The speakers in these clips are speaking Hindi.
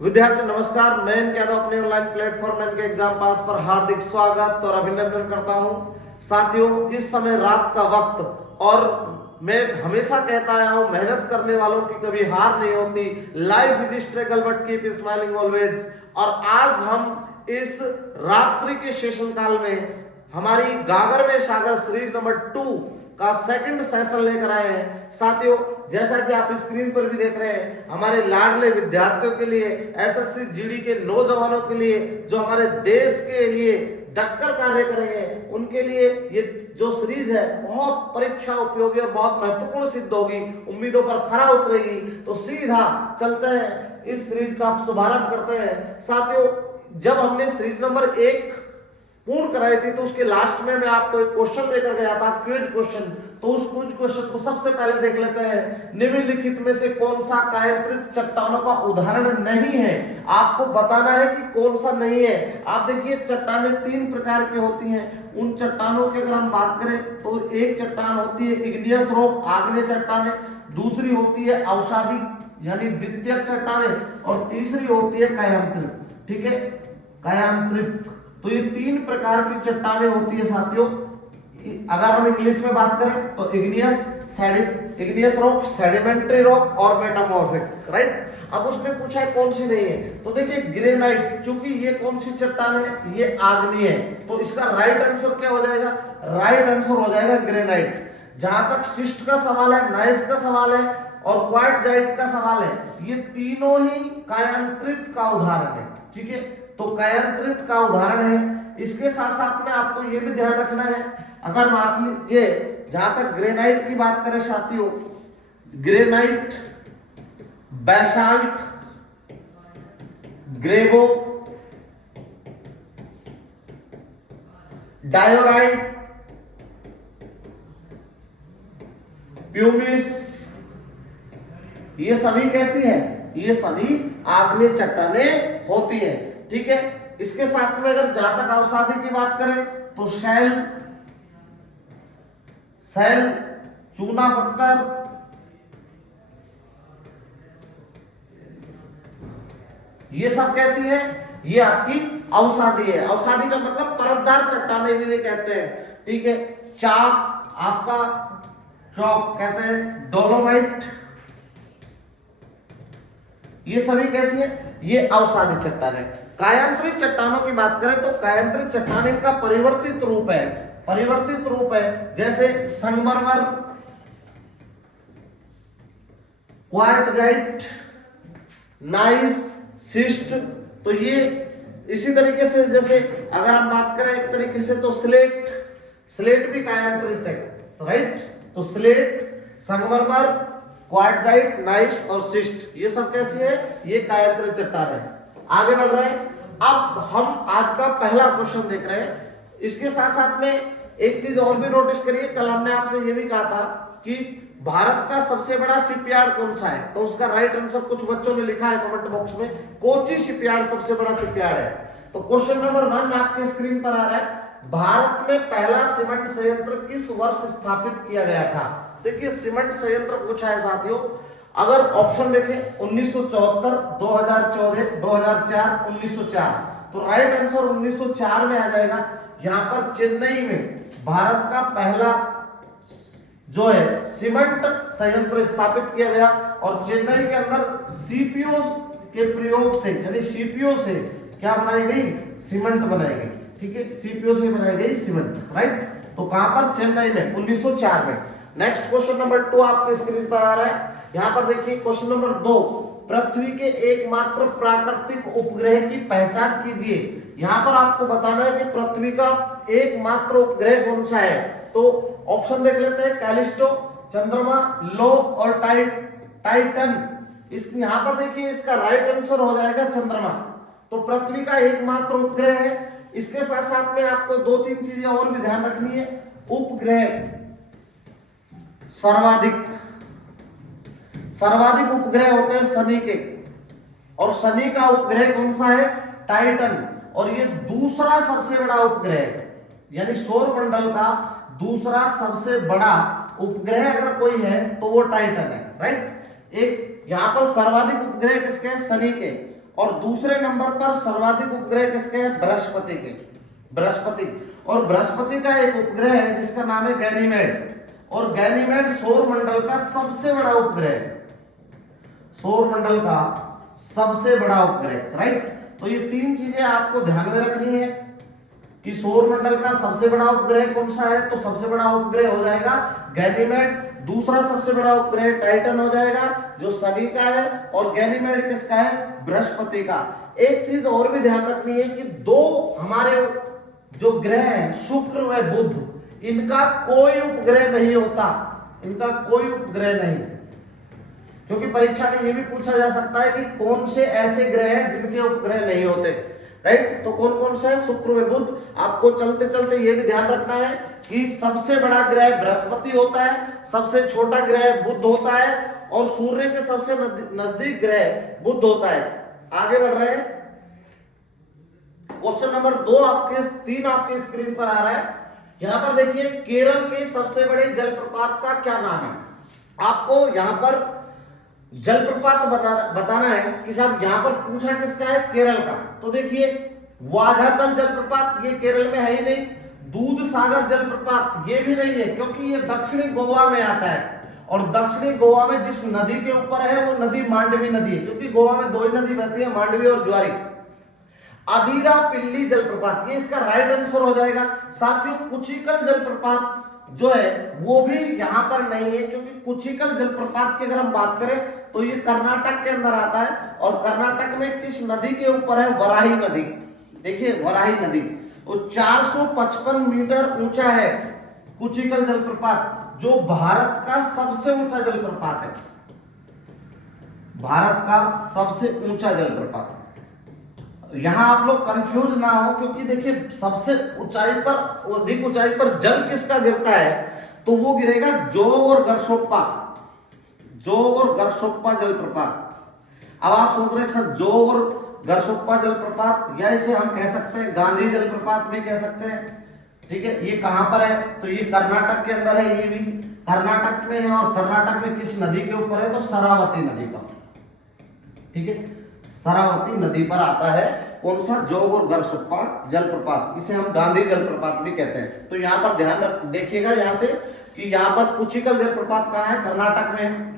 विद्यार्थी नमस्कार, मैं इनके यादव अपने ऑनलाइन प्लेटफॉर्म इनके एग्जाम पास पर हार्दिक स्वागत और अभिनंदन करता हूं। साथियों, इस समय रात का वक्त और मैं हमेशा कहता आया हूं, मेहनत करने वालों की कभी हार नहीं होती। Life is struggle but keep smiling always. और आज हम इस रात्रि के सेशन काल में हमारी गागर में सागर सीरीज नंबर 2 का सेकंड सेशन लेकर आए हैं। साथियों, जैसा कि आप स्क्रीन पर भी देख रहे हैं, हमारे लाडले विद्यार्थियों के लिए, एसएससी जीडी के नौजवानों के लिए, जो हमारे देश के लिए डटकर कार्य कर रहे हैं, उनके लिए ये जो सीरीज है बहुत परीक्षा उपयोगी और बहुत महत्वपूर्ण सिद्ध होगी, उम्मीदों पर खरा उतरेगी। तो सीधा चलते हैं, इस सीरीज का शुभारंभ करते हैं। साथियों, जब हमने सीरीज नंबर 1 पूर्ण कराई थी तो उसके लास्ट में मैं आपको एक क्वेश्चन देकर गया था, क्विज क्वेश्चन। तो उस क्विज क्वेश्चन को सबसे पहले देख लेते हैं। निम्नलिखित में से कौन सा कायांतरित चट्टानों का उदाहरण नहीं है? आपको बताना है कि कौन सा नहीं है। आप देखिए, चट्टानें 3 प्रकार की होती हैं। उन चट्टानों की अगर हम बात करें तो एक चट्टान होती है इग्नियस रॉक, आग्नेय चट्टानें। दूसरी होती है अवसादी यानी द्वितीयक चट्टानें, और तीसरी होती है कायांतरित। ठीक है, कायांतरित। तो ये 3 प्रकार की चट्टानें होती है साथियों। अगर हम इंग्लिश में बात करें तो इग्नियस रॉक, सेडिमेंट्री रॉक और मेटामॉर्फिक, राइट। अब उसने पूछा है कौन सी नहीं है, तो देखिए ग्रेनाइट, क्योंकि ये कौन सी चट्टान है, ये आग्नेय है, तो इसका राइट आंसर क्या हो जाएगा? राइट आंसर हो जाएगा ग्रेनाइट। जहां तक शिस्ट का सवाल है, नाइस का सवाल है और क्वार्टजाइट का सवाल है, ये तीनों ही कायांतरित का उदाहरण है। ठीक है, तो कायांतरित का उदाहरण है। इसके साथ साथ में आपको यह भी ध्यान रखना है, अगर मान लीजिए जहां तक ग्रेनाइट की बात करें साथियों, ग्रेनाइट, बैसाल्ट, ग्रेवो, डायोराइट, प्यूमिस, ये सभी कैसी है? ये सभी आग्नेय चट्टानें होती है। ठीक है, इसके साथ में अगर जहां तक अवसादी की बात करें तो शैल, चूना पत्थर, ये सब कैसी है? ये आपकी अवसादी है। अवसादी का मतलब परतदार चट्टानें भी कहते हैं। ठीक है, चाक, आपका चौक कहते हैं, डोलोमाइट, ये सभी कैसी है? ये अवसादी चट्टान है। कायांतरित चट्टानों की बात करें तो कायांतरित चट्टान इनका परिवर्तित रूप है। परिवर्तित रूप है जैसे संगमरमर, क्वार्टजाइट, नाइस, शिस्ट। तो ये इसी तरीके से, जैसे अगर हम बात करें एक तरीके से तो स्लेट भी कायांतरित है, राइट। तो स्लेट, संगमरमर, क्वार्टजाइट, नाइस और शिस्ट, ये सब कैसी है? ये कायांतरित चट्टान है। आगे बढ़ रहे हैं, अब हम आज का पहला क्वेश्चन देख रहे हैं। इसके साथ साथ में एक चीज और भी नोटिस करिए, कल हमने आपसे ये भी कहा था कि भारत का सबसे बड़ा शिपयार्ड कौन सा है, तो उसका राइट आंसर कुछ बच्चों ने लिखा है कमेंट बॉक्स में, कोची शिपयार्ड सबसे बड़ा शिपयार्ड है। तो क्वेश्चन नंबर 1 आपके स्क्रीन पर आ रहा है, भारत में पहला सीमेंट संयंत्र किस वर्ष स्थापित किया गया था? देखिए, सीमेंट संयंत्र पूछा है साथियों। अगर ऑप्शन देखें 1974, 2014, 2004, 1904, तो राइट आंसर 1904 में आ जाएगा। यहां पर चेन्नई में भारत का पहला जो है सीमेंट संयंत्र स्थापित किया गया, और चेन्नई के अंदर सीपीओ के प्रयोग से, यानी सीपीओ से क्या बनाई गई? सीमेंट बनाई गई। ठीक है, सीपीओ से बनाई गई सीमेंट, राइट। तो कहां पर? चेन्नई में, 1904 में। नेक्स्ट क्वेश्चन नंबर 2 आपके स्क्रीन पर आ रहा है। यहां पर देखिए क्वेश्चन नंबर 2, पृथ्वी के एकमात्र प्राकृतिक उपग्रह की पहचान कीजिए। यहां पर आपको बताना है कि पृथ्वी का एकमात्र उपग्रह कौन सा है। तो ऑप्शन देख लेते हैं, कैलिस्टो, चंद्रमा, लो और टाइटन। इस यहां पर देखिए इसका राइट आंसर हो जाएगा चंद्रमा। तो पृथ्वी का एकमात्र उपग्रह है। इसके साथ साथ में आपको 2-3 चीजें और भी ध्यान रखनी है। उपग्रह सर्वाधिक उपग्रह होते हैं शनि के, और शनि का उपग्रह कौन सा है? टाइटन। और ये दूसरा सबसे बड़ा उपग्रह है, यानी सौर मंडल का दूसरा सबसे बड़ा उपग्रह अगर कोई है तो वो टाइटन है, राइट। एक यहां पर सर्वाधिक उपग्रह किसके हैं? शनि के। और दूसरे नंबर पर सर्वाधिक उपग्रह किसके हैं? बृहस्पति के, बृहस्पति। और बृहस्पति का एक उपग्रह है जिसका नाम है गैनीमेड, और गैनीमेड सौर मंडल का सबसे बड़ा उपग्रह है, सौर मंडल का सबसे बड़ा उपग्रह, राइट। तो ये तीन चीजें आपको ध्यान में रखनी है कि सौर मंडल का सबसे बड़ा उपग्रह कौन सा है, तो सबसे बड़ा उपग्रह हो जाएगा गैनीमेड। दूसरा सबसे बड़ा उपग्रह टाइटन हो जाएगा जो शनि का है, और गैनीमेड किसका है? बृहस्पति का। एक चीज और भी ध्यान रखनी है कि दो हमारे जो ग्रह हैं शुक्र व बुध, इनका कोई उपग्रह नहीं होता, इनका कोई उपग्रह नहीं, क्योंकि परीक्षा में यह भी पूछा जा सकता है कि कौन से ऐसे ग्रह हैं जिनके उपग्रह नहीं होते, राइट। तो कौन कौन से है? शुक्र व बुध। आपको चलते चलते ये भी ध्यान रखना है कि सबसे बड़ा ग्रह बृहस्पति होता है, सबसे छोटा ग्रह बुध होता है, और सूर्य के सबसे नजदीक ग्रह बुध होता है। आगे बढ़ रहे हैं, क्वेश्चन नंबर 3 आपके स्क्रीन पर आ रहा है। यहां पर देखिए, केरल के सबसे बड़े जलप्रपात का क्या नाम है? आपको यहां पर जलप्रपात बताना है कि साहब यहां पर पूछा किसका है? केरल का। तो देखिए, वाझाचल जलप्रपात ये केरल में है ही नहीं, दूध सागर जलप्रपात ये भी नहीं है, क्योंकि ये दक्षिणी गोवा में आता है, और दक्षिणी गोवा में जिस नदी के ऊपर है वो नदी मांडवी नदी है, क्योंकि गोवा में दो ही नदी बहती है, मांडवी और ज्वारी। अधीरा पिल्ली जलप्रपात ये इसका राइट आंसर हो जाएगा। साथियों, कुचिकल जलप्रपात जो है वो भी यहां पर नहीं है, क्योंकि कुचिकल जलप्रपात की अगर हम बात करें तो ये कर्नाटक के अंदर आता है, और कर्नाटक में किस नदी के ऊपर है? वराही नदी। देखिए, वराही नदी, वो 455 मीटर ऊंचा है कुचिकल जलप्रपात, जो भारत का सबसे ऊंचा जलप्रपात है, भारत का सबसे ऊंचा जलप्रपात। यहां आप लोग कंफ्यूज ना हो, क्योंकि देखिए सबसे ऊंचाई पर, अधिक ऊंचाई पर जल किसका गिरता है? तो वो गिरेगा जोग और गरसोप्पा, जोग और गरसोप्पा जलप्रपात। अब आप सोच रहे हैं सर जोग और गरसोप्पा जलप्रपात, या इसे हम कह सकते हैं गांधी जलप्रपात भी कह सकते हैं, ठीक है। ये कहां पर है? तो ये कर्नाटक के अंदर है, ये भी कर्नाटक में है, और कर्नाटक में किस नदी के ऊपर है? तो शरावती नदी पर, ठीक है, शरावती नदी पर आता है कौन सा? जोग और गरसोप्पा जलप्रपात, इसे हम गांधी जलप्रपात भी कहते हैं। तो यहाँ पर ध्यान देखिएगा यहाँ से कि यहाँ पर कुचिकल जलप्रपात कहाँ है? कर्नाटक में है।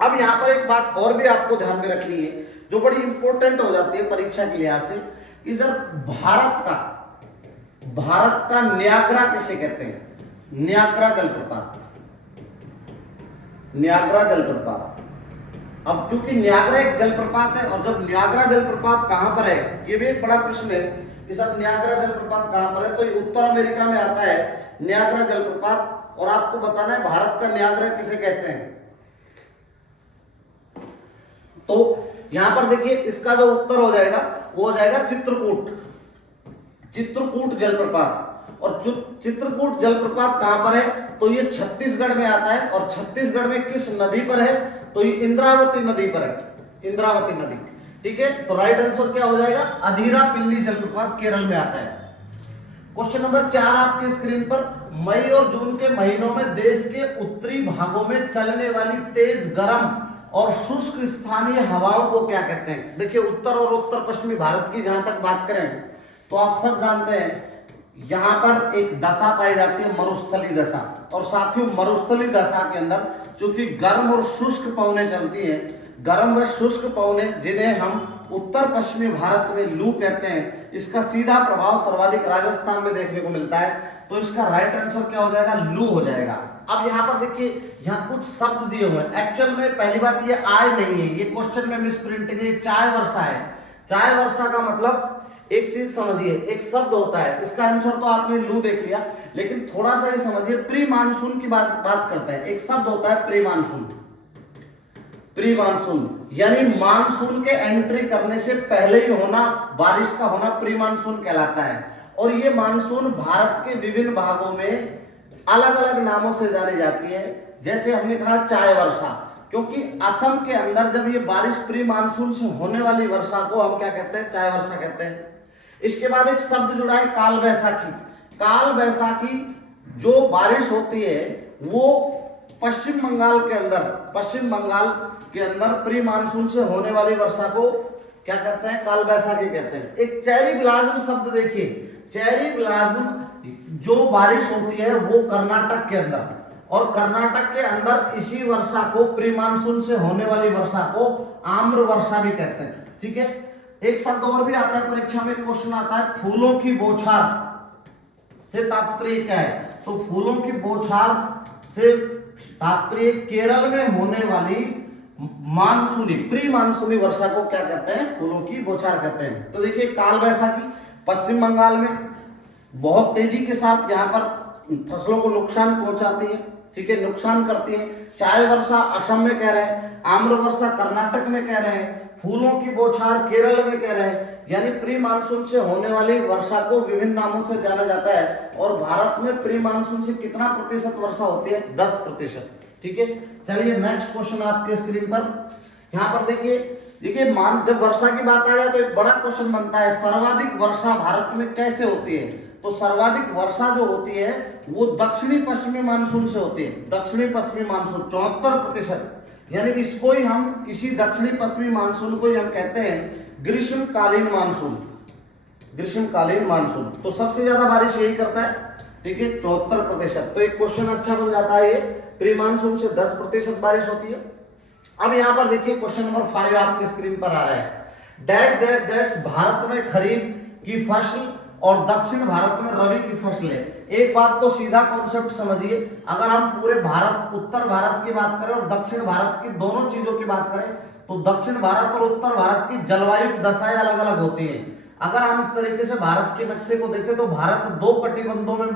अब यहाँ पर एक बात और भी आपको ध्यान में रखनी है जो बड़ी इंपॉर्टेंट हो जाती है परीक्षा के लिहाज से, कि सर भारत का न्याग्रा किसे कहते हैं? न्याग्रा जलप्रपात, न्याग्रा जलप्रपात। अब चूंकि न्याग्रा एक जलप्रपात है, और जब न्याग्रा जलप्रपात कहां पर है, ये भी एक बड़ा प्रश्न है कि सर न्याग्रा जलप्रपात कहां पर है? तो ये उत्तर अमेरिका में आता है न्याग्रा जलप्रपात, और आपको बताना है भारत का न्याग्रा किसे कहते हैं। तो यहां पर देखिए, इसका जो उत्तर हो जाएगा वो हो जाएगा चित्रकूट, चित्रकूट जलप्रपात। और चित्रकूट जलप्रपात कहां पर है? तो ये छत्तीसगढ़ में आता है, और छत्तीसगढ़ में किस नदी पर है? तो ये इंद्रावती नदी पर है, इंद्रावती नदी, ठीक है। तो राइट आंसर क्या हो जाएगा? अधीरा पिल्ली जलप्रपात केरल में आता है। क्वेश्चन नंबर 4 आपके स्क्रीन पर, मई और जून के महीनों में देश के उत्तरी भागों में चलने वाली तेज गर्म और शुष्क स्थानीय हवाओं को क्या कहते हैं? देखिए, उत्तर और उत्तर पश्चिमी भारत की जहां तक बात करें तो आप सब जानते हैं यहां पर एक दशा पाई जाती है, मरुस्थली दशा। और साथियों, मरुस्थली दशा के अंदर चूंकि गर्म और शुष्क पवनें चलती हैं, गर्म व शुष्क पवनें जिन्हें हम उत्तर पश्चिमी भारत में लू कहते हैं, इसका सीधा प्रभाव सर्वाधिक राजस्थान में देखने को मिलता है। तो इसका राइट आंसर क्या हो जाएगा? लू हो जाएगा। अब यहाँ पर देखिए, यहाँ कुछ शब्द दिए हुए हैं, एक्चुअल में पहली बात ये आय नहीं है, ये क्वेश्चन में मिस प्रिंटिंग है, चाय वर्षा है। चाय वर्षा का मतलब एक चीज समझिए, एक शब्द होता है, इसका आंसर तो आपने लू देख लिया, लेकिन थोड़ा सा ये समझिए, प्री मानसून की बात करते हैं। एक शब्द होता है प्री मानसून, प्री मानसून यानी मानसून के एंट्री करने से पहले ही होना, बारिश का होना प्री मानसून कहलाता है। और ये मानसून भारत के विभिन्न भागों में अलग अलग नामों से जानी जाती है। जैसे हमने कहा चाय वर्षा, क्योंकि असम के अंदर जब ये बारिश प्री मानसून से होने वाली वर्षा को हम क्या कहते हैं? चाय वर्षा कहते हैं। इसके बाद एक शब्द जुड़ा है काल बैसाखी। काल बैसाखी जो बारिश होती है वो पश्चिम बंगाल के अंदर प्री मानसून से होने वाली वर्षा को क्या कहते हैं, काल बैसाखी कहते हैं। एक चेरी ब्लाज्म शब्द देखिए, चेरी ब्लाज्म जो बारिश होती है वो कर्नाटक के अंदर, और कर्नाटक के अंदर इसी वर्षा को प्री मानसून से होने वाली वर्षा को आम्र वर्षा भी कहते हैं। ठीक है, एक शब्द और भी आता है परीक्षा में, क्वेश्चन आता है फूलों की बौछार से तात्पर्य क्या है। तो फूलों की बौछार से तात्पर्य केरल में होने वाली मानसूनी प्री मानसूनी वर्षा को क्या कहते हैं, फूलों की बौछार कहते हैं। तो देखिए काल बैसाखी पश्चिम बंगाल में बहुत तेजी के साथ यहाँ पर फसलों को नुकसान पहुंचाती है। ठीक है, नुकसान करती है। चाय वर्षा असम में कह रहे हैं, आम्र वर्षा कर्नाटक में कह रहे हैं, फूलों की बौछार केरल में कह रहे हैं। यानी प्री मानसून से होने वाली वर्षा को विभिन्न नामों से जाना जाता है। और भारत में प्री मानसून से कितना प्रतिशत वर्षा होती है, 10%। ठीक है, चलिए नेक्स्ट क्वेश्चन आपके स्क्रीन पर, यहाँ पर देखिए मान जब वर्षा की बात आ जाए तो एक बड़ा क्वेश्चन बनता है, सर्वाधिक वर्षा भारत में कैसे होती है। तो सर्वाधिक वर्षा जो होती है वो दक्षिणी पश्चिमी मानसून से होती है। दक्षिणी पश्चिमी मानसून 74%, यानी इसको ही हम इसी दक्षिणी पश्चिमी मानसून को ही हम कहते हैं ग्रीष्मकालीन मानसून। ग्रीष्मकालीन मानसून तो सबसे ज्यादा बारिश यही करता है। ठीक है, 74%। तो एक क्वेश्चन अच्छा बन जाता है, ये प्री मानसून से 10% बारिश होती है। अब यहाँ पर देखिए क्वेश्चन नंबर 5 आपके स्क्रीन पर आ रहा है, डैश डैश डैश भारत में खरीफ की फसल और दक्षिण भारत में रबी की फसलें। एक बात तो सीधा कॉन्सेप्ट समझिए, अगर हम पूरे भारत उत्तर भारत की बात करें और दक्षिण भारत की दोनों चीजों की बात करें तो दक्षिण भारत और उत्तर भारत की जलवायु दशाएं अलग अलग होती हैं। अगर हम इस तरीके से भारत के नक्शे को देखें तो भारत 2 कटिबंधों में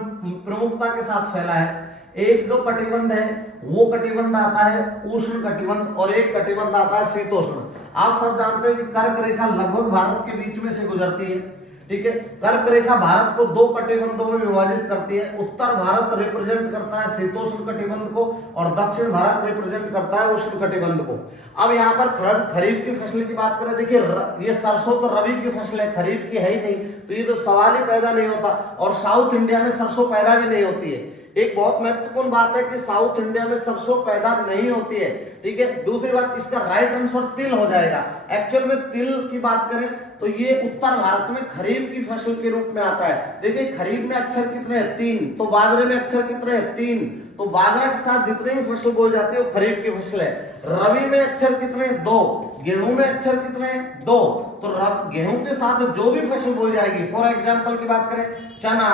प्रमुखता के साथ फैला है। एक जो कटिबंध है वो कटिबंध आता है उष्ण कटिबंध, और एक कटिबंध आता है शीतोष्ण। आप सब जानते हैं कि कर्क रेखा लगभग भारत के बीच में से गुजरती है। ठीक है, कर्क रेखा भारत को 2 कटिबंधों में विभाजित करती है। उत्तर भारत रिप्रेजेंट करता है शीतोष्ण कटिबंध को और दक्षिण भारत रिप्रेजेंट करता है उष्ण कटिबंध को। अब यहाँ पर खरीफ की फसल की बात करें, देखिए ये सरसों तो रबी की फसल है, खरीफ की है ही नहीं, तो ये तो सवाल ही पैदा नहीं होता। और साउथ इंडिया में सरसों पैदा भी नहीं होती है। एक बहुत महत्वपूर्ण बात है कि साउथ इंडिया में सरसों पैदा नहीं होती है। ठीक है, दूसरी बात इसका राइट आंसर तिल हो जाएगा। एक्चुअल में तिल की बात करें तो ये उत्तर भारत में खरीफ की फसल के रूप में आता है। देखिए खरीफ में अक्षर कितने हैं, 3, तो बाजरे में अक्षर कितने हैं, 3, तो बाजरा के साथ जितनी भी फसल बोई जाती है वो खरीफ की फसल है। रबी में अक्षर कितने हैं, 2, गेहूं में अक्षर कितने हैं, 2, तो गेहूं के साथ जो भी फसल बोई जाएगी, फॉर एग्जाम्पल की बात करें चना,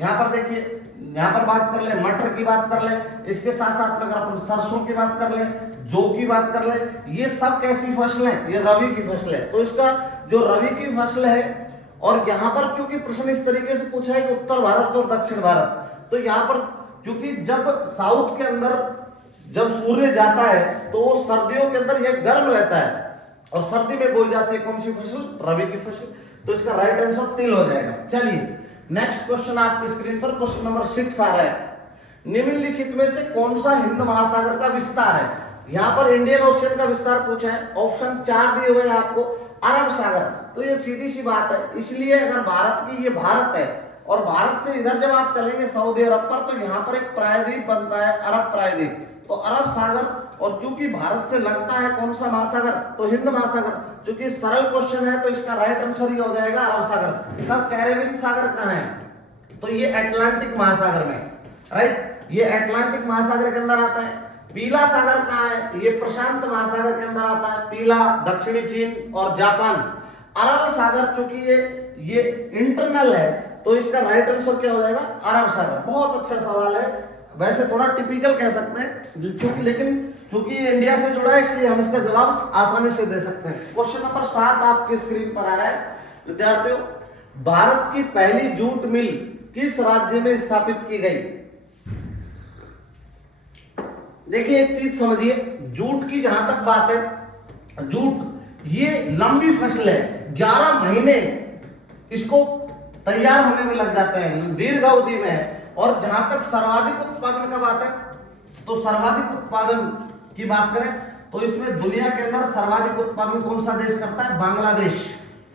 यहाँ पर देखिए यहाँ पर बात कर ले, मटर की बात कर ले, इसके साथ साथ अगर अपन सरसों की बात कर ले, जौ की बात कर ले, ये सब कैसी फसल है, ये रबी की फसल है। तो इसका जो रबी की फसल है, और यहाँ पर क्योंकि प्रश्न इस तरीके से पूछा है कि उत्तर भारत और दक्षिण भारत, तो यहाँ पर क्योंकि जब साउथ के अंदर जब सूर्य जाता है तो वो सर्दियों के अंदर यह गर्म रहता है और सर्दी में बोई जाती है कौन सी फसल, रबी की फसल। तो इसका राइट आंसर तिल हो जाएगा। चलिए नेक्स्ट क्वेश्चन आपकी स्क्रीन पर क्वेश्चन नंबर 6 आ रहा है, निम्नलिखित में से कौन सा हिंद महासागर का विस्तार है। यहाँ पर इंडियन ओशियन का विस्तार पूछा है, ऑप्शन 4 दिए हुए हैं आपको, अरब सागर। तो ये सीधी सी बात है, इसलिए अगर भारत की, ये भारत है और भारत से इधर जब आप चलेंगे सऊदी अरब पर तो यहाँ पर एक प्रायद्वीप बनता है, अरब प्रायद्वीप। तो अरब सागर, और चूंकि भारत से लगता है कौन सा महासागर, तो हिंद महासागर। चूंकि सरल क्वेश्चन है तो इसका राइट आंसर ही हो जाएगा अरब सागर। सब कैरेबियन सागर कहाँ है, तो ये अटलांटिक महासागर में, राइट, ये अटलांटिक महासागर के अंदर आता है। पीला सागर कहाँ है, ये प्रशांत महासागर के अंदर आता है, पीला दक्षिणी चीन और जापान। अरब सागर चूंकि ये इंटरनल है तो इसका राइट आंसर क्या हो जाएगा, अरब सागर। बहुत अच्छा सवाल है, वैसे थोड़ा टिपिकल कह सकते हैं लेकिन चूंकि ये इंडिया से जुड़ा है इसलिए हम इसका जवाब आसानी से दे सकते हैं। क्वेश्चन नंबर 7 आपकी स्क्रीन पर आ रहा है विद्यार्थियों, भारत की पहली जूट मिल किस राज्य में स्थापित की गई। देखिए एक चीज समझिए, जूट की जहां तक बात है, जूट ये लंबी फसल है, 11 महीने इसको तैयार होने में लग जाते हैं, दीर्घ अवधि में है। और जहां तक सर्वाधिक उत्पादन का बात है, तो सर्वाधिक उत्पादन की बात करें तो इसमें दुनिया के अंदर सर्वाधिक उत्पादन कौन सा देश करता है, बांग्लादेश,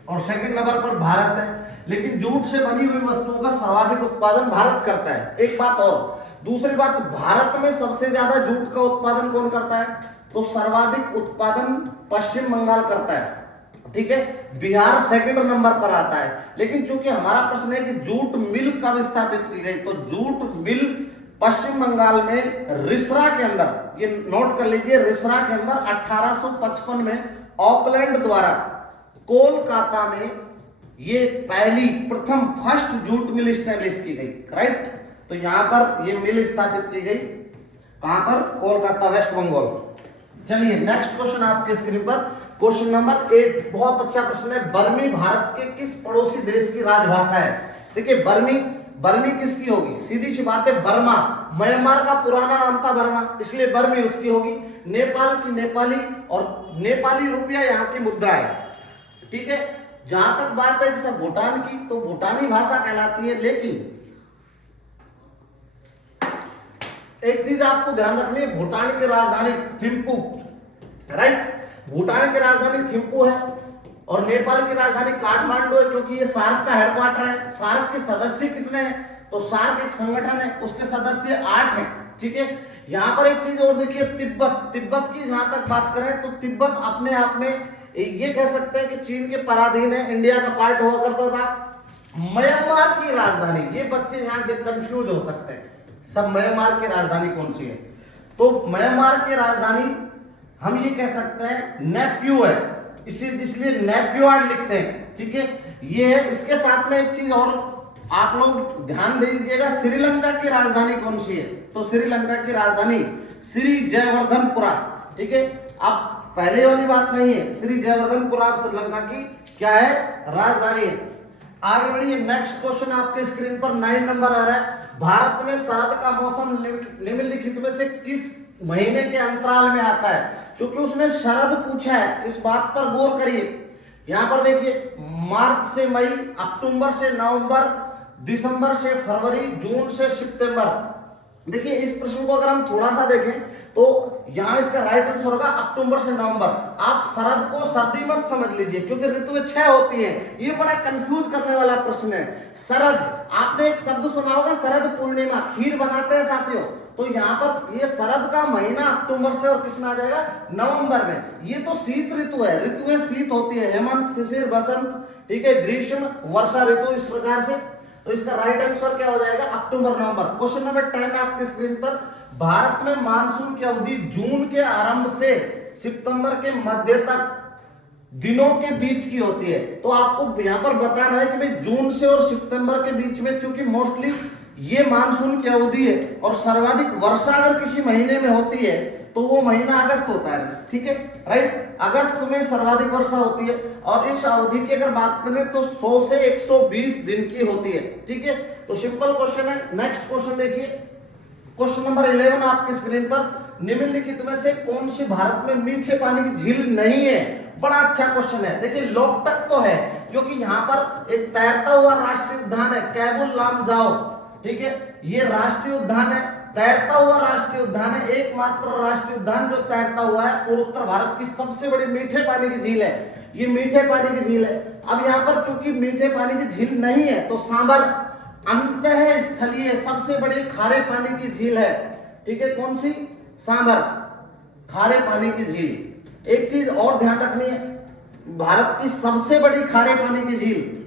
और सेकंड नंबर पर भारत है। लेकिन जूट से बनी हुई वस्तुओं का सर्वाधिक उत्पादन भारत करता है। एक बात और, दूसरी बात, भारत में सबसे ज्यादा जूट का उत्पादन कौन करता है, तो सर्वाधिक उत्पादन पश्चिम बंगाल करता है। ठीक है, बिहार सेकंड नंबर पर आता है। लेकिन चूंकि हमारा प्रश्न है कि जूट मिल कब स्थापित की गई, तो जूट मिल पश्चिम बंगाल में रिसरा के अंदर, ये नोट कर लीजिए, रिसरा के अंदर 1855 में ऑकलैंड द्वारा कोलकाता में ये प्रथम फर्स्ट जूट मिल स्टैब्लिश की गई, राइट। तो यहां पर ये मिल स्थापित की गई, कहां पर, कोलकाता, वेस्ट बंगाल। चलिए नेक्स्ट क्वेश्चन आपके स्क्रीन पर, क्वेश्चन नंबर 8, बहुत अच्छा प्रश्न है। बर्मी भारत के किस पड़ोसी देश की राजभाषा है? देखिए बर्मी किसकी होगी, सीधी सी बात है, बर्मा। म्यांमार का पुराना नाम था बर्मा, इसलिए बर्मी उसकी होगी। नेपाल की नेपाली, और नेपाली रुपया यहाँ की मुद्रा है, ठीक है। जहां तक बात है कि सब भूटान की, तो भूटानी भाषा कहलाती है। लेकिन एक चीज आपको ध्यान रखनी है, भूटान की राजधानी थिम्पू, राइट। भूटान की राजधानी थिम्पू है और नेपाल की राजधानी काठमांडू है, क्योंकि ये सार्क का हेडक्वार्टर है। सार्क के सदस्य कितने हैं, तो सार्क एक संगठन है, उसके सदस्य 8 हैं, ठीक है। यहां पर एक चीज और देखिए, तिब्बत की जहां तक बात करें तो तिब्बत अपने आप में ये कह सकते हैं कि चीन के पराधीन है, इंडिया का पार्ट हुआ करता था। म्यांमार की राजधानी, ये बच्चे यहाँ कंफ्यूज हो सकते हैं, सब म्यांमार की राजधानी कौन सी है, तो म्यांमार की राजधानी हम ये कह सकते हैं नेफ्यू है, इसलिए नेफ्यूआर्ड लिखते हैं, ठीक है। ये है। इसके साथ में एक चीज और आप लोग ध्यान दे दीजिएगा, श्रीलंका की राजधानी कौन सी है, तो श्रीलंका की राजधानी श्री जयवर्धनपुरा, ठीक है। अब पहले वाली बात नहीं है, श्री जयवर्धनपुरा श्रीलंका की क्या है, राजधानी है। आगे बढ़िए, नेक्स्ट क्वेश्चन आपके स्क्रीन पर 9 नंबर आ रहा है। भारत में शरद का मौसम निम्नलिखित में से किस महीने के अंतराल में आता है? क्योंकि उसने शरद पूछा है, इस बात पर गौर करिए। यहां पर देखिए, मार्च से मई, अक्टूबर से नवंबर, दिसंबर से फरवरी, जून से सितंबर। देखिए इस प्रश्न को अगर हम थोड़ा सा देखें तो यहां इसका राइट आंसर होगा अक्टूबर से नवंबर। आप शरद को सर्दी मत समझ लीजिए, क्योंकि ऋतुएं 6 होती हैं, ये बड़ा कंफ्यूज करने वाला प्रश्न है। शरद, आपने एक शब्द सुना होगा शरद पूर्णिमा, खीर बनाते हैं साथियों, तो यहाँ पर ये शरद का महीना अक्टूबर से और किस में आ जाएगा, नवंबर में। ये तो शीत ऋतु है, ऋतुएं शीत होती है, हेमंत, शिशिर, बसंत, ठीक है, ग्रीष्म, वर्षा ऋतु, इस प्रकार से। तो इसका राइट आंसर क्या हो जाएगा, अक्टूबर नवंबर। क्वेश्चन नंबर 10 आपके स्क्रीन पर, भारत में मानसून की अवधि जून के आरंभ से सितंबर के मध्य तक दिनों के बीच की होती है। तो आपको यहां पर बताना है कि भाई जून से और सितंबर के बीच में, चूंकि मोस्टली ये मानसून की अवधि है और सर्वाधिक वर्षा अगर किसी महीने में होती है तो वो महीना अगस्त होता है, ठीक है, राइट। अगस्त में सर्वाधिक वर्षा होती है और इस अवधि की अगर बात करें तो 100 से 120 दिन की होती है, ठीक है। तो सिंपल क्वेश्चन है। नेक्स्ट क्वेश्चन देखिए, क्वेश्चन नंबर 11 आपकी स्क्रीन पर, निम्नलिखित में से कौन सी भारत में मीठे पानी की झील नहीं है? बड़ा अच्छा क्वेश्चन है। देखिए लोकटक तो है, क्योंकि यहाँ पर एक तैरता हुआ राष्ट्रीय उद्यान है कैबुल लामजाओ, ठीक है, ये राष्ट्रीय उद्यान है, तैरता हुआ राष्ट्रीय उद्यान है, एकमात्र राष्ट्रीय उद्यान जो तैरता हुआ है, पूर्वोत्तर भारत की सबसे बड़ी मीठे पानी की झील है, ये मीठे पानी की झील है। अब यहाँ पर चूंकि मीठे पानी की झील नहीं है तो सांबर अंतः स्थलीय सबसे बड़ी खारे पानी की झील है, ठीक है, कौन सी, सांबर, खारे पानी की झील। एक चीज और ध्यान रखनी है, भारत की सबसे बड़ी खारे पानी की झील,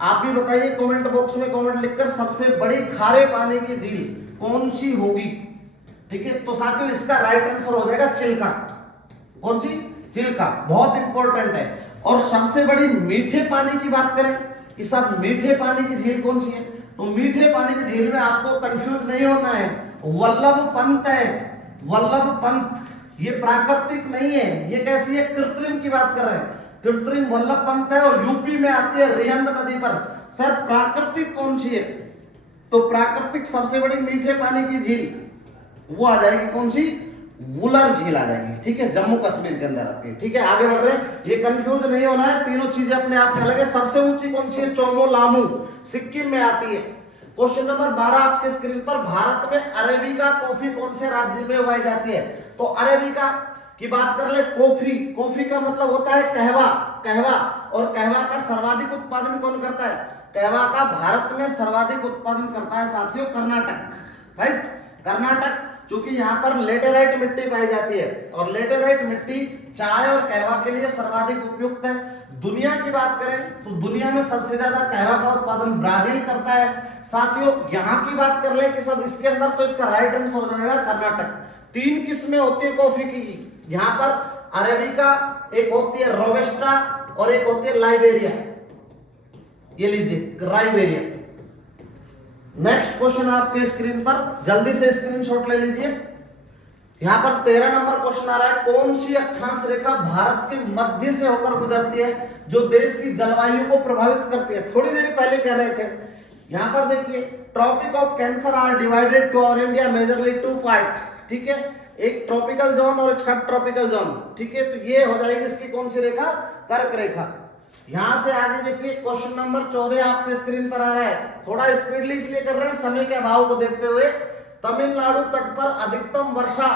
आप भी बताइए कमेंट बॉक्स में कमेंट लिखकर, सबसे बड़ी खारे पानी की झील कौन सी होगी, ठीक है। तो साथियों इसका राइट आंसर हो जाएगा चिल्का। कौन सी, चिल्का, बहुत इंपॉर्टेंट है। और सबसे बड़ी मीठे पानी की बात करें कि सब मीठे पानी की झील कौन सी है, तो मीठे पानी की झील में आपको कंफ्यूज नहीं होना है, वल्लभ पंत है, वल्लभ पंत, ये प्राकृतिक नहीं है, ये कैसी है, कृत्रिम की बात कर रहे हैं, कृत्रिम वल्लभ पंत है और यूपी में आती है रिहंद नदी पर। सर प्राकृतिक कौन सी है, तो प्राकृतिक सबसे बड़ी मीठे पानी की झील वो आ जाएगी कौन सी, वुलर झील आ जाएगी, ठीक है, जम्मू कश्मीर के अंदर आती है, ठीक है। आगे बढ़ रहे हैं, ये कंफ्यूज नहीं होना है, तीनों चीजें अपने आप में अलग है। सबसे ऊंची कौन सी है, चोमोलामू, सिक्किम में आती है। क्वेश्चन नंबर 12 आपके स्क्रीन पर, भारत में अरेबिका कॉफी कौन से राज्य में उगाई जाती है? तो अरेबिका की बात कर ले, कॉफी, कॉफी का मतलब होता है कहवा, कहवा, और कहवा का सर्वाधिक उत्पादन कौन करता है? कहवा का भारत में सर्वाधिक उत्पादन करता है साथियों कर्नाटक, राइट, कर्नाटक। क्योंकि यहाँ पर लेटेराइट मिट्टी पाई जाती है और लेटेराइट मिट्टी चाय और कहवा के लिए सर्वाधिक उपयुक्त है। दुनिया की बात करें तो दुनिया में सबसे ज्यादा कहवा का उत्पादन ब्राजील करता है। साथियों यहाँ की बात कर ले कि सब इसके अंदर, तो इसका राइट आंसर हो जाएगा कर्नाटक। 3 किस्में होती है कॉफी की, यहाँ पर अरेबिका, एक होती है रोबस्टा और एक होती है लाइबेरिया। ये लीजिए राइबेरिया। नेक्स्ट क्वेश्चन आपके स्क्रीन पर, जल्दी से स्क्रीनशॉट ले लीजिए। यहां पर 13 नंबर क्वेश्चन आ रहा है, कौन सी अक्षांश रेखा भारत के मध्य से होकर गुजरती है जो देश की जलवायु को प्रभावित करती है? थोड़ी देर पहले कह रहे थे। यहां पर देखिए, Tropic of Cancer are divided to our India majorly 2 part, ठीक है, एक ट्रॉपिकल जोन और एक सब ट्रॉपिकल जोन, ठीक है। तो ये हो जाएगी इसकी कौन सी रेखा? कर्क रेखा। यहां से आगे देखिए, क्वेश्चन नंबर 14 आपके स्क्रीन पर आ रहा है। थोड़ा स्पीडली इसलिए कर रहे हैं समय के अभाव को देखते हुए। तमिलनाडु तट पर अधिकतम वर्षा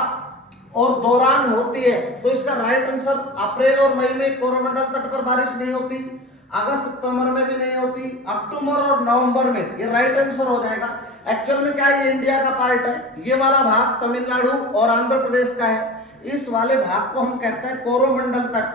और दौरान होती है, तो इसका राइट आंसर अप्रैल और मई में कोरोमंडल तट पर बारिश नहीं होती, अगस्त सितंबर में भी नहीं होती, अक्टूबर और नवंबर में। ये राइट आंसर हो जाएगा। एक्चुअल में क्या है, ये इंडिया का पार्ट है, ये वाला भाग तमिलनाडु और आंध्र प्रदेश का है। इस वाले भाग को हम कहते हैं कोरोमंडल तट,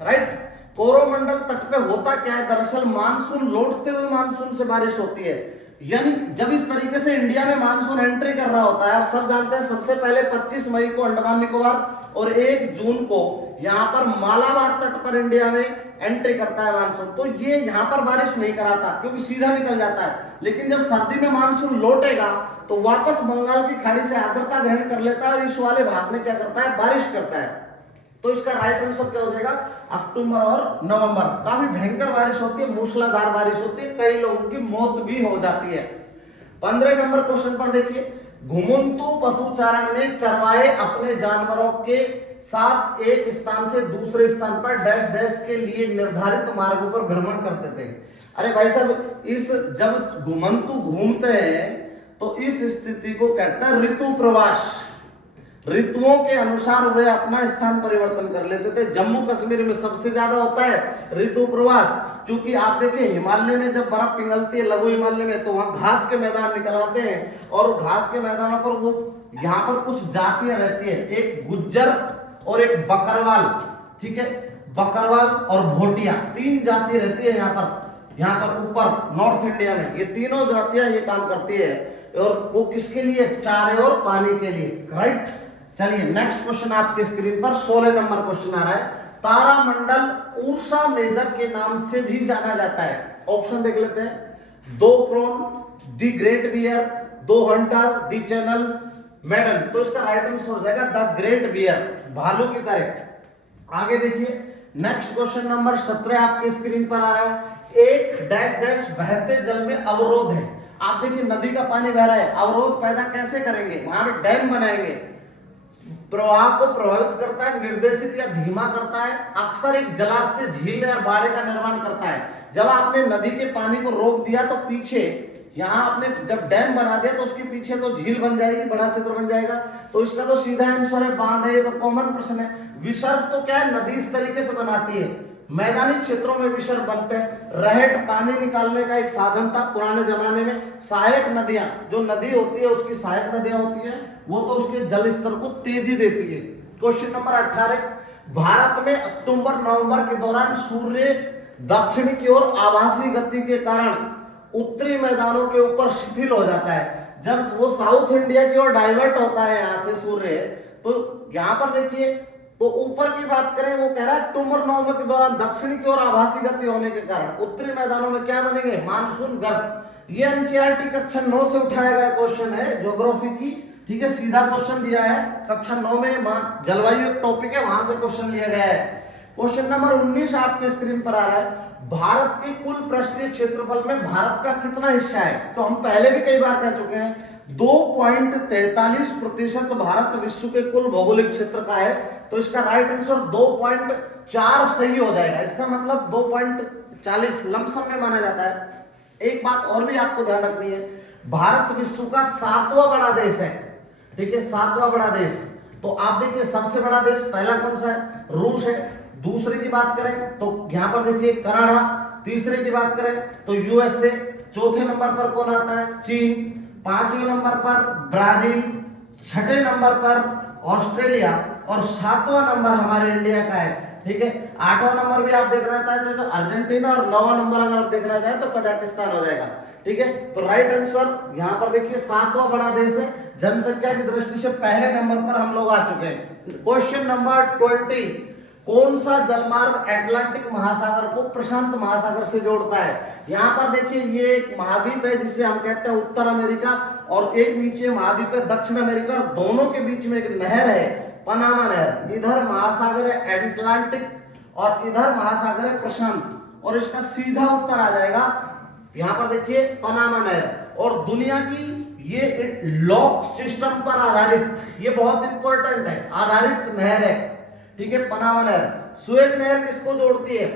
राइट। कोरोमंडल तट पे होता क्या है, दरअसल मानसून लौटते हुए मानसून से बारिश होती है। यानी जब इस तरीके से इंडिया में मानसून एंट्री कर रहा होता है, आप सब जानते हैं, सबसे पहले 25 मई को अंडमान निकोबार और 1 जून को यहाँ पर मालाबार तट पर इंडिया में एंट्री करता है मानसून। तो ये यहाँ पर बारिश नहीं कराता क्योंकि सीधा निकल जाता है, लेकिन जब सर्दी में मानसून लौटेगा तो वापस बंगाल की खाड़ी से आर्द्रता ग्रहण कर लेता है और इस वाले भाग में क्या करता है, बारिश करता है। तो इसका राइट आंसर क्या हो जाएगा, अक्टूबर और नवंबर। काफी भयंकर बारिश होती है, मूसलाधार बारिश होती है, कई लोगों की मौत भी हो जाती है। 15 नंबर क्वेश्चन पर देखिए, घुमंतु पशुचारण में चरवाहे अपने जानवरों के साथ एक स्थान से दूसरे स्थान पर डैश डैश के लिए निर्धारित मार्गों पर भ्रमण करते थे। अरे भाई साहब, इस जब घुमंतु घूमते हैं तो इस स्थिति को कहते हैं ऋतु प्रवास। ऋतुओं के अनुसार वे अपना स्थान परिवर्तन कर लेते थे। जम्मू कश्मीर में सबसे ज्यादा होता है ऋतु प्रवास, क्योंकि आप देखिए हिमालय में जब बर्फ पिघलती है, लघु हिमालय में, तो वहां घास के मैदान निकल आते हैं और घास के मैदानों पर वो यहाँ पर कुछ जातियां रहती है, एक गुज्जर और एक बकरवाल, ठीक है, बकरवाल और भोटिया, 3 जाति रहती है यहाँ पर ऊपर नॉर्थ इंडिया में। ये तीनों जातियां ये काम करती है और वो किसके लिए, चारे और पानी के लिए, राइट। चलिए नेक्स्ट क्वेश्चन आपके स्क्रीन पर 16 नंबर क्वेश्चन आ रहा है, तारामंडल उर्सा मेजर के नाम से भी जाना जाता है। ऑप्शन देख लेते हैं, 2 prone, the great bear, 2 hunter, the chained maiden. तो इसका राइट आंसर हो जाएगा द ग्रेट बियर, भालू की तरह। आगे देखिए, नेक्स्ट क्वेश्चन नंबर 17 आपके स्क्रीन पर आ रहा है, एक डैश डैश बहते जल में अवरोध है। आप देखिए नदी का पानी बह रहा है, अवरोध पैदा कैसे करेंगे, वहां पे डैम बनाएंगे, प्रवाह को प्रभावित करता है, निर्देशित या धीमा करता है, अक्सर एक जलाशय, झील या बाड़े का निर्माण करता है। जब आपने नदी के पानी को रोक दिया तो पीछे यहाँ आपने जब डैम बना दिया तो उसके पीछे तो झील बन जाएगी, बड़ा क्षेत्र बन जाएगा। तो इसका तो सीधा आंसर है बांध है, ये तो कॉमन प्रश्न है। विसर्ग तो क्या है, नदी इस तरीके से बनाती है, मैदानी क्षेत्रों में विसर्ग बनते हैं। रहट पानी निकालने का एक साधन था पुराने जमाने में। सहायक नदियां, जो नदी होती है उसकी सहायक नदियां होती है, वो तो उसके जल स्तर को तेजी देती है। क्वेश्चन नंबर 18, भारत में अक्टूबर नवंबर के दौरान सूर्य दक्षिण की ओर आभासी गति के कारण उत्तरी मैदानों के ऊपर शिथिल हो जाता है। जब वो साउथ इंडिया की ओर डाइवर्ट होता है यहाँ से सूर्य, तो यहाँ पर देखिए, तो ऊपर की बात करें, वो कह रहा है अक्टूबर नवंबर के दौरान दक्षिण की ओर आभासी गति होने के कारण उत्तरी मैदानों में क्या बनेंगे, मानसून गर्त। ये एनसीईआरटी कक्षा 9 से उठाया गया क्वेश्चन है, ज्योग्राफी की, ठीक है, सीधा क्वेश्चन दिया है कक्षा 9 में, जलवायु एक टॉपिक है, वहां से क्वेश्चन लिया गया है। क्वेश्चन नंबर 19 आपके स्क्रीन पर आ रहा है, भारत के कुल पृष्ठीय क्षेत्रफल में भारत का कितना हिस्सा है? तो हम पहले भी कई बार कह चुके हैं, 2.43% भारत विश्व के कुल भौगोलिक क्षेत्र का है। तो इसका राइट आंसर 2.4 सही हो जाएगा। इसका मतलब 2.40 लमसम में माना जाता है। एक बात और भी आपको ध्यान रखनी है, भारत विश्व का 7वां बड़ा देश है, ठीक है, 7वां बड़ा देश। तो आप देखिए सबसे बड़ा देश पहला कौन सा है, रूस है। दूसरे की बात करें तो यहां पर देखिए कनाडा, तीसरे की बात करें तो यूएसए, चौथे नंबर पर कौन आता है, चीन, 5वें नंबर पर ब्राजील, छठे नंबर पर ऑस्ट्रेलिया और 7वां नंबर हमारे इंडिया का है। ठीक है, 8वां नंबर भी आप देखना चाहते तो अर्जेंटीना और 9वां नंबर अगर आप देखना चाहें तो कजाकिस्तान हो जाएगा। ठीक है, तो राइट आंसर यहाँ पर देखिए 7वां बड़ा देश है, जनसंख्या की दृष्टि से पहले नंबर पर हम लोग आ चुके हैं। क्वेश्चन नंबर 20, कौन सा जलमार्ग अटलांटिक महासागर को प्रशांत महासागर से जोड़ता है? यहाँ पर देखिए ये एक महाद्वीप है जिसे हम कहते हैं उत्तर अमेरिका, और एक नीचे महाद्वीप है दक्षिण अमेरिका, और दोनों के बीच में एक नहर है पनामा नहर। इधर महासागर है अटलांटिक और इधर महासागर है प्रशांत, और इसका सीधा उत्तर आ जाएगा यहाँ पर देखिए पनामा नहर। और दुनिया की ये लॉक सिस्टम पर आधारित, ये बहुत इंपॉर्टेंट है, आधारित नहर है। ठीक है, पनामा नहर। सुएज नहर किसको जोड़ती है?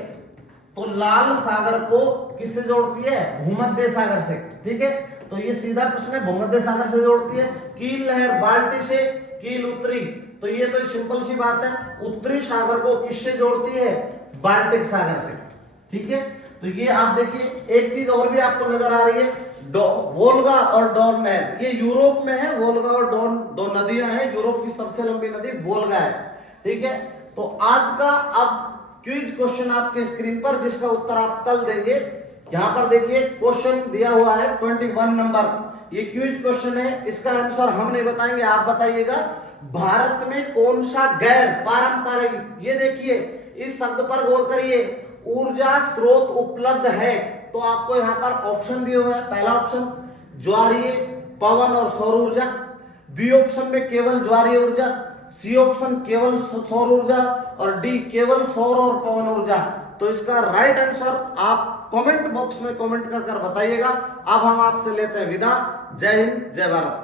तो लाल सागर को किससे जोड़ती है? भूमध्य सागर से। ठीक है, तो ये सीधा प्रश्न है, भूमध्य सागर से जोड़ती है। कील नहर बाल्टी से, कील उत्तरी, तो ये तो सिंपल सी बात है, उत्तरी सागर को किससे जोड़ती है? बाल्टिक सागर से। ठीक है, तो ये आप देखिए एक चीज और भी आपको नजर आ रही है, वोल्गा और डॉन नहर, ये यूरोप में है। वोल्गा और डॉन दो नदियां हैं, यूरोप की सबसे लंबी नदी वोल्गा है। ठीक है, तो आज का अब क्विज क्वेश्चन आपके स्क्रीन पर, जिसका उत्तर आप कल देंगे। यहां पर देखिए क्वेश्चन दिया हुआ है 21 नंबर, ये क्विज क्वेश्चन है, इसका आंसर हम नहीं बताएंगे, आप बताइएगा। भारत में कौन सा गैर पारंपरिक, ये देखिए इस शब्द पर गौर करिए, ऊर्जा स्रोत उपलब्ध है, तो आपको यहाँ पर ऑप्शन दिए हुए हैं। पहला ऑप्शन ज्वारीय, पवन और सौर ऊर्जा, बी ऑप्शन में केवल ज्वारीय ऊर्जा, सी ऑप्शन केवल सौर ऊर्जा, और डी केवल सौर और पवन ऊर्जा। तो इसका राइट आंसर आप कमेंट बॉक्स में कमेंट कर बताइएगा। अब हम आपसे लेते हैं विदा। जय हिंद, जय भारत।